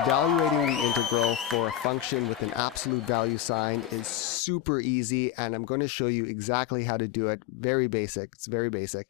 Evaluating the integral for a function with an absolute value sign is super easy, and I'm going to show you exactly how to do it. Very basic. It's very basic.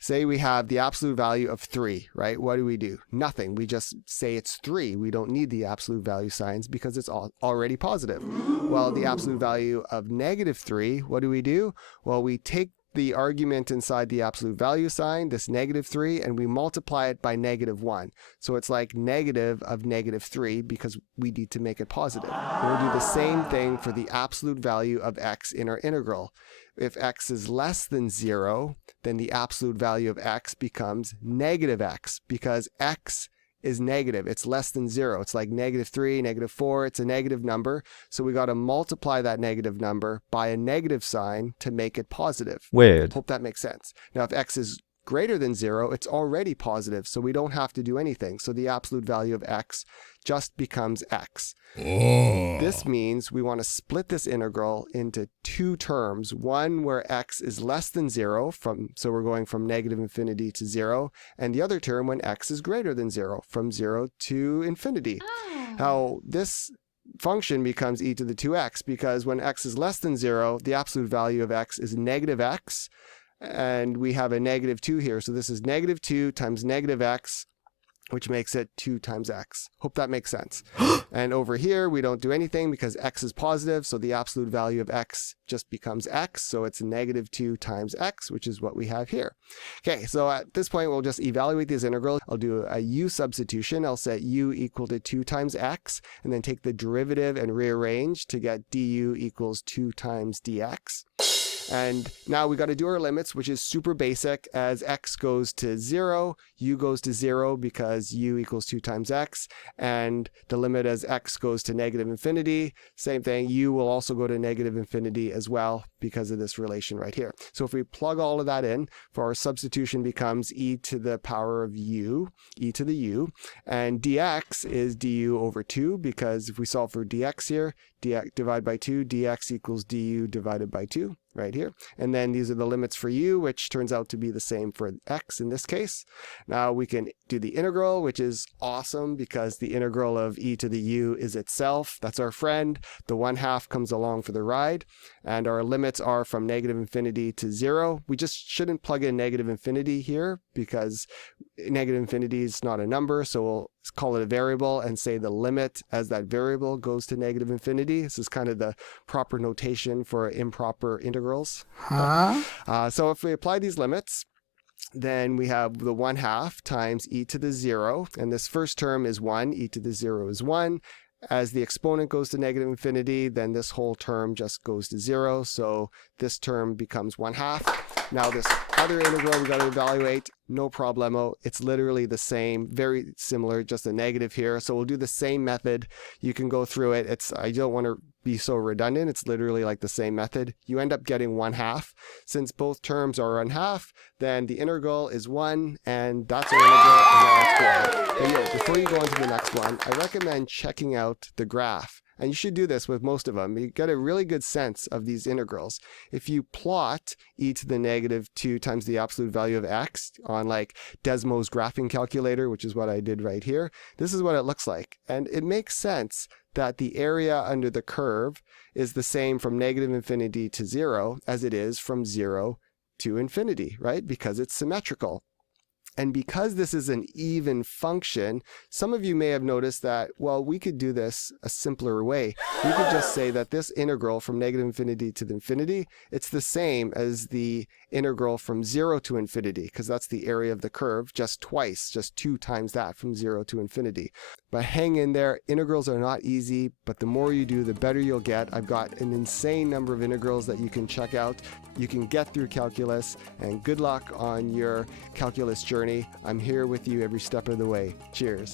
Say we have the absolute value of 3, right? What do? Nothing. We just say it's 3. We don't need the absolute value signs because it's already positive. Well, the absolute value of -3, what do? Well, we take the argument inside the absolute value sign, this -3, and we multiply it by -1. So it's like negative of -3 because we need to make it positive. And we'll do the same thing for the absolute value of x in our integral. If x is less than 0, then the absolute value of x becomes -x because x is negative. It's less than 0. It's like -3, -4. It's a negative number. So we got to multiply that negative number by a negative sign to make it positive. Weird. Hope that makes sense. Now, if x is greater than 0, it's already positive, so we don't have to do anything. So the absolute value of x just becomes x. This means we want to split this integral into 2 terms. One where x is less than 0, so we're going from -infinity to 0, and the other term when x is greater than 0, from 0 to infinity. Now, this function becomes e to the 2x because when x is less than 0, the absolute value of x is -x, and we have a -2 here. So this is -2 times -x, which makes it 2 times x. Hope that makes sense. And over here, we don't do anything because x is positive, so the absolute value of x just becomes x, so it's -2 times x, which is what we have here. Okay, so at this point, we'll just evaluate this integral. I'll do a u substitution. I'll set u equal to 2 times x, and then take the derivative and rearrange to get du equals 2 times dx. And now we got to do our limits, which is super basic. As x goes to 0, u goes to 0 because u equals 2 times x. And the limit as x goes to -infinity, same thing, u will also go to -infinity as well because of this relation right here. So if we plug all of that in, for our substitution becomes e to the power of u, e to the u. And dx is du over 2 because if we solve for dx here, dx divided by 2, dx equals du divided by 2. Right here. And then these are the limits for u, which turns out to be the same for x in this case. Now we can do the integral, which is awesome because the integral of e to the u is itself. That's our friend. The 1/2 comes along for the ride. And our limits are from -infinity to 0. We just shouldn't plug in -infinity here because -infinity is not a number. So we'll call it a variable and say the limit as that variable goes to -infinity. This is kind of the proper notation for improper integrals. So if we apply these limits, then we have the 1/2 times e to the 0. And this first term is 1. E to the 0 is 1. As the exponent goes to -infinity, then this whole term just goes to 0. So this term becomes 1/2. Now this other integral we got to evaluate, no problemo. It's literally the same, very similar, just a negative here. So we'll do the same method. You can go through it. I don't want to be so redundant. It's literally like the same method. You end up getting 1/2. Since both terms are 1/2, then the integral is 1, and that's our integral, and that's good. And before you go on to the next one, I recommend checking out the graph. And you should do this with most of them. You get a really good sense of these integrals. If you plot e to the -2 times the absolute value of x on like Desmos graphing calculator, which is what I did right here, this is what it looks like. And it makes sense that the area under the curve is the same from -infinity to 0 as it is from 0 to infinity, right? Because it's symmetrical. And because this is an even function, some of you may have noticed that, well, we could do this a simpler way. We could just say that this integral from -infinity to infinity, it's the same as the integral from 0 to infinity, because that's the area of the curve, just twice, just 2 times that from 0 to infinity. But hang in there, integrals are not easy, but the more you do, the better you'll get. I've got an insane number of integrals that you can check out. You can get through calculus, and good luck on your calculus journey. I'm here with you every step of the way. Cheers.